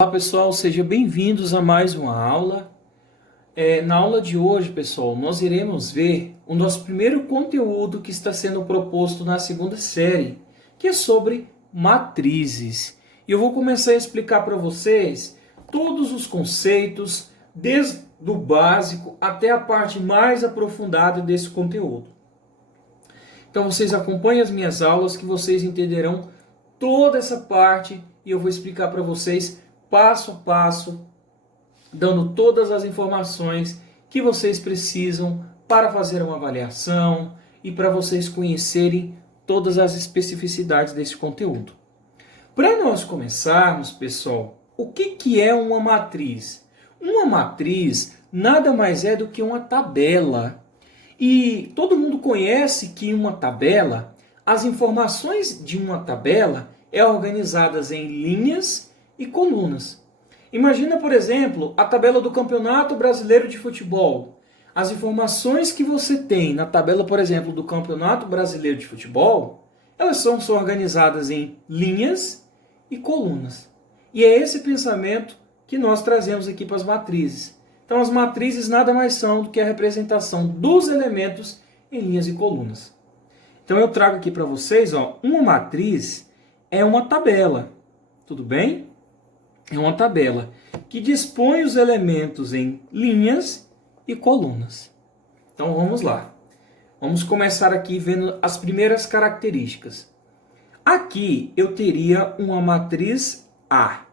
Olá pessoal, sejam bem-vindos a mais uma aula. Na aula de hoje, pessoal, nós iremos ver o nosso primeiro conteúdo que está sendo proposto na segunda série, que é sobre matrizes. E eu vou começar a explicar para vocês todos os conceitos, desde o básico até a parte mais aprofundada desse conteúdo. Então vocês acompanhem as minhas aulas que vocês entenderão toda essa parte e eu vou explicar para vocês passo a passo, dando todas as informações que vocês precisam para fazer uma avaliação e para vocês conhecerem todas as especificidades desse conteúdo. Para nós começarmos, pessoal, o que é uma matriz? Uma matriz nada mais é do que uma tabela. E todo mundo conhece que uma tabela, as informações de uma tabela é organizadas em linhas e colunas. Imagina, por exemplo, a tabela do Campeonato Brasileiro de Futebol. As informações que você tem na tabela, por exemplo, do Campeonato Brasileiro de Futebol, elas são organizadas em linhas e colunas. E é esse pensamento que nós trazemos aqui para as matrizes. Então, as matrizes nada mais são do que a representação dos elementos em linhas e colunas. Então, eu trago aqui para vocês, uma matriz é uma tabela, tudo bem? É uma tabela que dispõe os elementos em linhas e colunas. Então vamos lá. Vamos começar aqui vendo as primeiras características. Aqui eu teria uma matriz A.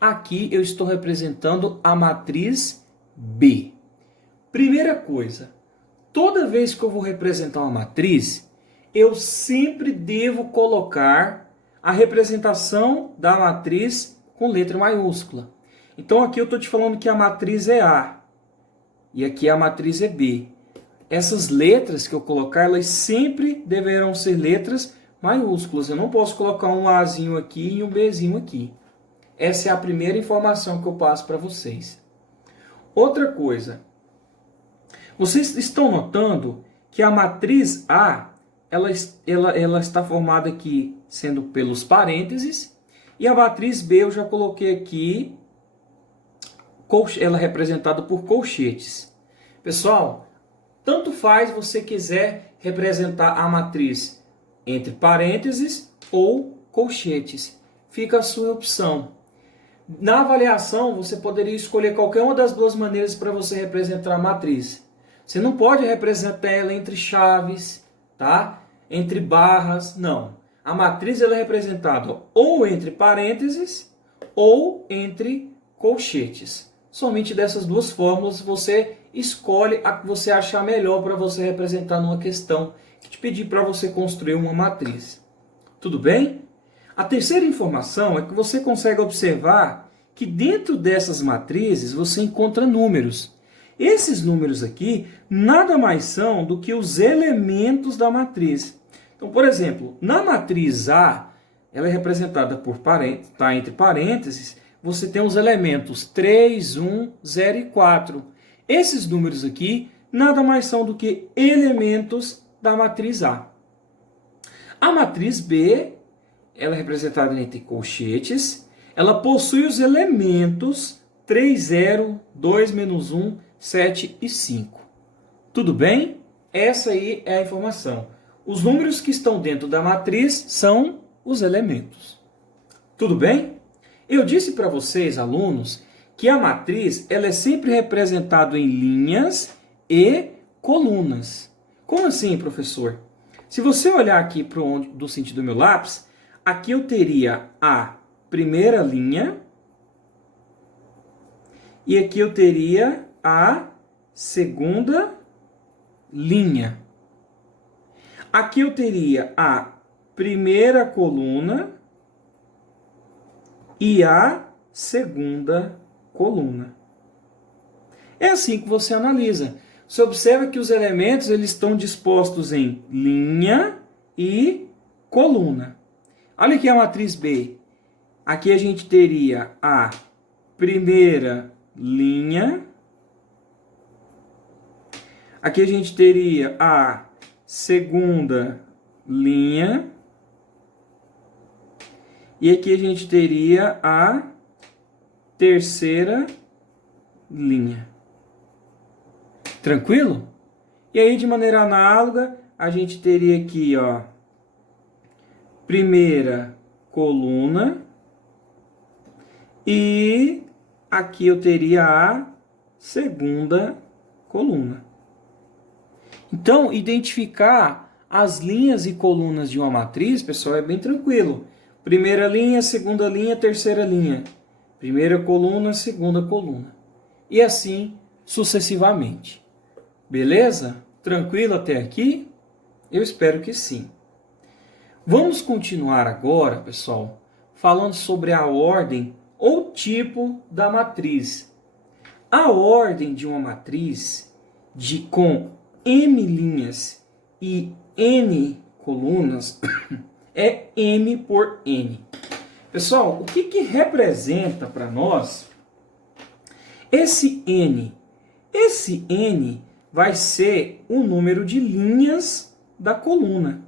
Aqui eu estou representando a matriz B. Primeira coisa, toda vez que eu vou representar uma matriz, eu sempre devo colocar a representação da matriz com letra maiúscula. Então aqui eu estou te falando que a matriz é A e aqui a matriz é B. Essas letras que eu colocar, elas sempre deverão ser letras maiúsculas. Eu não posso colocar um Azinho aqui e um Bzinho aqui. Essa é a primeira informação que eu passo para vocês. Outra coisa, vocês estão notando que a matriz A ela está formada aqui sendo pelos parênteses. E a matriz B eu já coloquei aqui, ela é representada por colchetes. Pessoal, tanto faz você quiser representar a matriz entre parênteses ou colchetes. Fica a sua opção. Na avaliação, você poderia escolher qualquer uma das duas maneiras para você representar a matriz. Você não pode representar ela entre chaves, tá? Entre barras, não. A matriz ela é representada ou entre parênteses ou entre colchetes. Somente dessas duas fórmulas você escolhe a que você achar melhor para você representar numa questão que te pedir para você construir uma matriz. Tudo bem? A terceira informação é que você consegue observar que dentro dessas matrizes você encontra números. Esses números aqui nada mais são do que os elementos da matriz. Então, por exemplo, na matriz A, ela é representada por parênteses, tá entre parênteses, você tem os elementos 3, 1, 0 e 4. Esses números aqui nada mais são do que elementos da matriz A. A matriz B, ela é representada entre colchetes, ela possui os elementos 3, 0, 2, menos 1, 7 e 5. Tudo bem? Essa aí é a informação. Os números que estão dentro da matriz são os elementos. Tudo bem? Eu disse para vocês, alunos, que a matriz ela é sempre representada em linhas e colunas. Como assim, professor? Se você olhar aqui do sentido do meu lápis, aqui eu teria a primeira linha e aqui eu teria a segunda linha. Aqui eu teria a primeira coluna e a segunda coluna. É assim que você analisa. Você observa que os elementos eles estão dispostos em linha e coluna. Olha aqui a matriz B. Aqui a gente teria a primeira linha. Aqui a gente teria a segunda linha. E aqui a gente teria a terceira linha. Tranquilo? E aí, de maneira análoga, a gente teria aqui, ó, primeira coluna e aqui eu teria a segunda coluna. Então, identificar as linhas e colunas de uma matriz, pessoal, é bem tranquilo. Primeira linha, segunda linha, terceira linha. Primeira coluna, segunda coluna. E assim sucessivamente. Beleza? Tranquilo até aqui? Eu espero que sim. Vamos continuar agora, pessoal, falando sobre a ordem ou tipo da matriz. A ordem de uma matriz com M linhas e N colunas é M por N. Pessoal, o que representa para nós esse N? Esse N vai ser o número de linhas da coluna.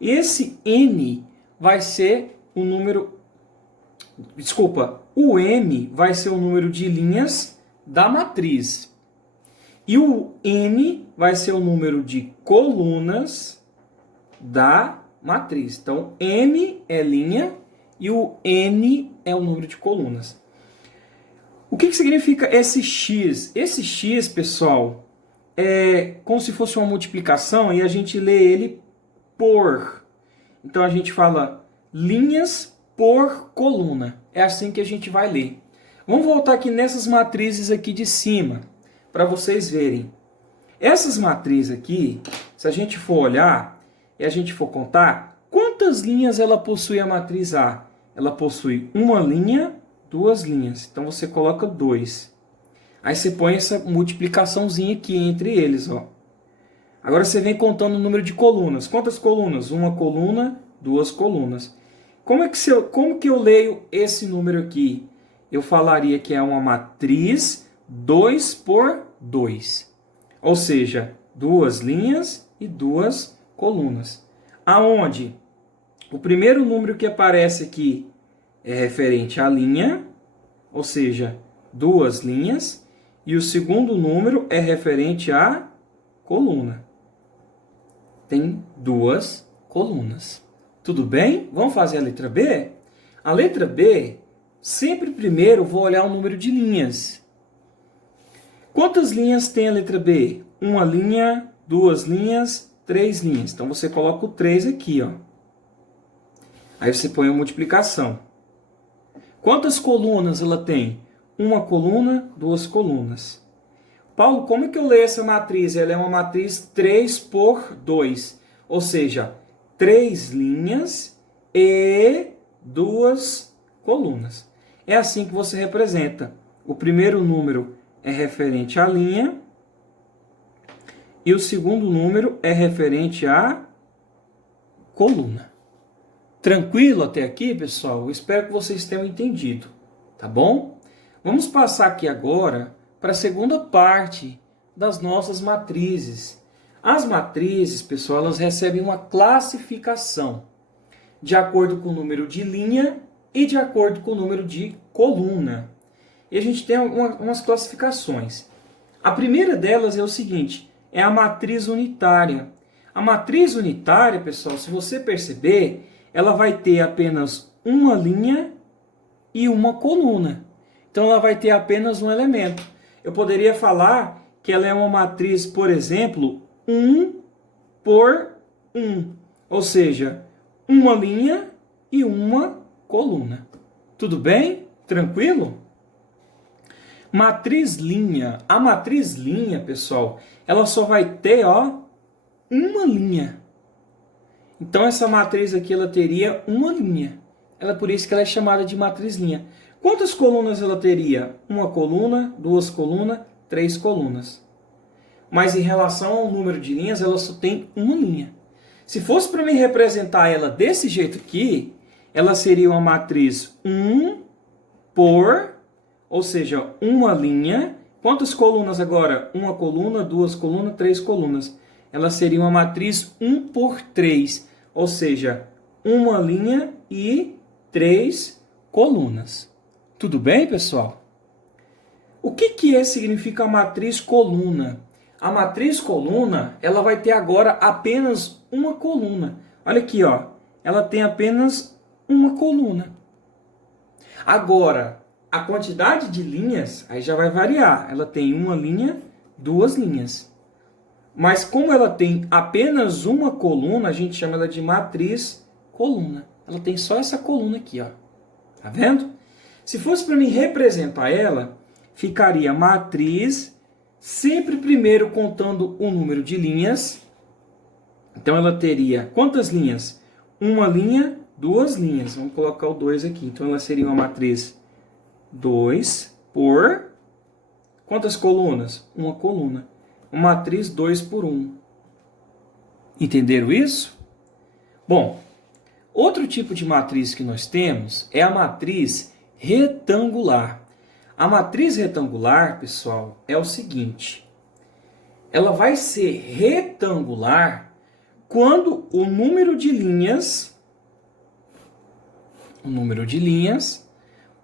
Esse N vai ser o número... Desculpa, o M vai ser o número de linhas da matriz. E o N vai ser o número de colunas da matriz. Então, M é linha e o N é o número de colunas. O que significa esse X? Esse X, pessoal, é como se fosse uma multiplicação e a gente lê ele por. Então, a gente fala linhas por coluna. É assim que a gente vai ler. Vamos voltar aqui nessas matrizes aqui de cima, para vocês verem. Essas matrizes aqui, se a gente for olhar e a gente for contar, quantas linhas ela possui a matriz A? Ela possui uma linha, duas linhas. Então você coloca 2. Aí você põe essa multiplicaçãozinha aqui entre eles, ó. Agora você vem contando o número de colunas. Quantas colunas? Uma coluna, duas colunas. Como que eu leio esse número aqui? Eu falaria que é uma matriz 2 por 2. Ou seja, duas linhas e duas colunas. Aonde o primeiro número que aparece aqui é referente à linha, ou seja, duas linhas, e o segundo número é referente à coluna. Tem duas colunas. Tudo bem? Vamos fazer a letra B? A letra B, sempre primeiro vou olhar o número de linhas. Quantas linhas tem a letra B? Uma linha, duas linhas, três linhas. Então você coloca o 3 aqui, ó. Aí você põe a multiplicação. Quantas colunas ela tem? Uma coluna, duas colunas. Paulo, como é que eu leio essa matriz? Ela é uma matriz 3 por 2. Ou seja, 3 linhas e duas colunas. É assim que você representa. O primeiro número é referente à linha e o segundo número é referente à coluna. Tranquilo até aqui, pessoal? Eu espero que vocês tenham entendido, tá bom? Vamos passar aqui agora para a segunda parte das nossas matrizes. As matrizes, pessoal, elas recebem uma classificação de acordo com o número de linha e de acordo com o número de coluna. E a gente tem umas classificações. A primeira delas é o seguinte, é a matriz unitária. A matriz unitária, pessoal, se você perceber, ela vai ter apenas uma linha e uma coluna. Então, ela vai ter apenas um elemento. Eu poderia falar que ela é uma matriz, por exemplo, 1 por 1. Ou seja, uma linha e uma coluna. Tudo bem? Tranquilo? Matriz linha. A matriz linha, pessoal, ela só vai ter, ó, uma linha. Então, essa matriz aqui, ela teria uma linha. Por isso que ela é chamada de matriz linha. Quantas colunas ela teria? Uma coluna, duas colunas, três colunas. Mas em relação ao número de linhas, ela só tem uma linha. Se fosse para mim representar ela desse jeito aqui, ela seria uma matriz 1 por, ou seja, uma linha. Quantas colunas agora? Uma coluna, duas colunas, três colunas. Ela seria uma matriz 1 por 3, ou seja, uma linha e três colunas. Tudo bem, pessoal? O que significa a matriz coluna? A matriz coluna, ela vai ter agora apenas uma coluna. Olha aqui, ó. Ela tem apenas uma coluna. Agora, a quantidade de linhas, aí já vai variar. Ela tem uma linha, duas linhas. Mas como ela tem apenas uma coluna, a gente chama ela de matriz coluna. Ela tem só essa coluna aqui, ó. Tá vendo? Se fosse para mim representar ela, ficaria matriz, sempre primeiro contando o número de linhas. Então ela teria quantas linhas? Uma linha, duas linhas. Vamos colocar o 2 aqui. Então ela seria uma matriz 2 por quantas colunas? Uma coluna. Uma matriz 2 por 1. Entenderam isso? Bom, outro tipo de matriz que nós temos é a matriz retangular. A matriz retangular, pessoal, é o seguinte. Ela vai ser retangular quando o número de linhas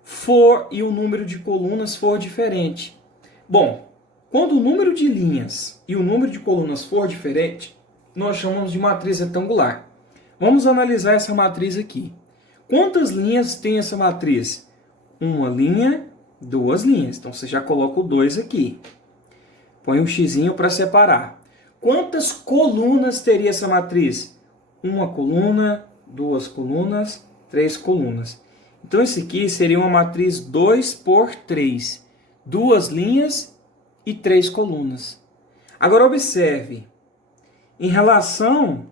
for e o número de colunas for diferente. Bom, quando o número de linhas e o número de colunas for diferente, nós chamamos de matriz retangular. Vamos analisar essa matriz aqui. Quantas linhas tem essa matriz? Uma linha, duas linhas. Então você já coloca o 2 aqui. Põe um xizinho para separar. Quantas colunas teria essa matriz? Uma coluna, duas colunas, três colunas. Então esse aqui seria uma matriz 2 por 3. Duas linhas e três colunas. Agora observe. Em relação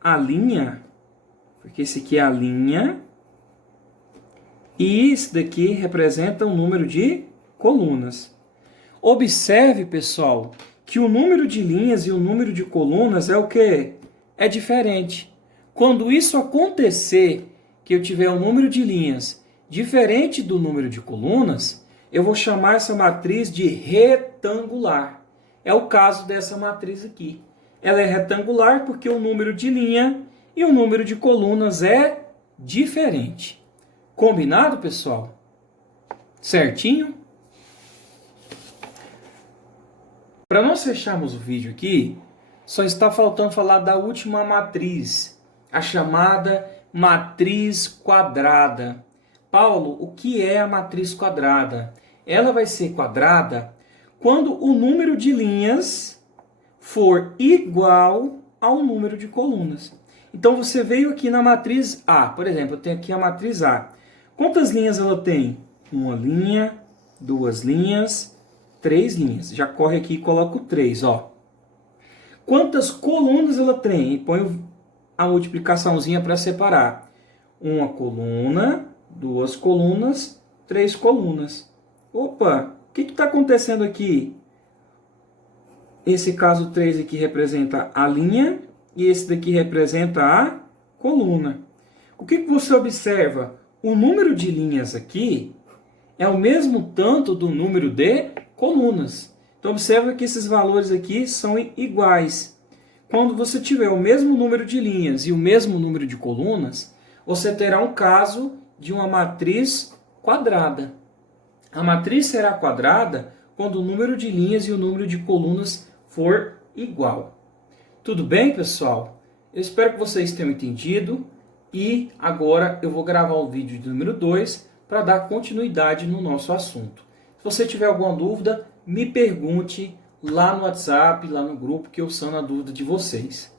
à linha, porque esse aqui é a linha, e esse daqui representa o número de colunas. Observe, pessoal, que o número de linhas e o número de colunas é o quê? É diferente. Quando isso acontecer, que eu tiver um número de linhas diferente do número de colunas, eu vou chamar essa matriz de retangular. É o caso dessa matriz aqui. Ela é retangular porque o número de linha e o número de colunas é diferente. Combinado, pessoal? Certinho? Para nós fecharmos o vídeo aqui, só está faltando falar da última matriz, a chamada matriz quadrada. Paulo, o que é a matriz quadrada? Ela vai ser quadrada quando o número de linhas for igual ao número de colunas. Então você veio aqui na matriz A, por exemplo, eu tenho aqui a matriz A. Quantas linhas ela tem? Uma linha, duas linhas, três linhas. Já corre aqui e coloca o 3, ó. Quantas colunas ela tem? E põe a multiplicaçãozinha para separar. Uma coluna, duas colunas, três colunas. Opa, o que está acontecendo aqui? Esse caso 3 aqui representa a linha e esse daqui representa a coluna. O que você observa? O número de linhas aqui é o mesmo tanto do número de colunas. Então, observa que esses valores aqui são iguais. Quando você tiver o mesmo número de linhas e o mesmo número de colunas, você terá um caso de uma matriz quadrada. A matriz será quadrada quando o número de linhas e o número de colunas for igual. Tudo bem, pessoal? Eu espero que vocês tenham entendido. E agora eu vou gravar o vídeo de número 2 para dar continuidade no nosso assunto. Se você tiver alguma dúvida, me pergunte lá no WhatsApp, lá no grupo, que eu sano a dúvida de vocês.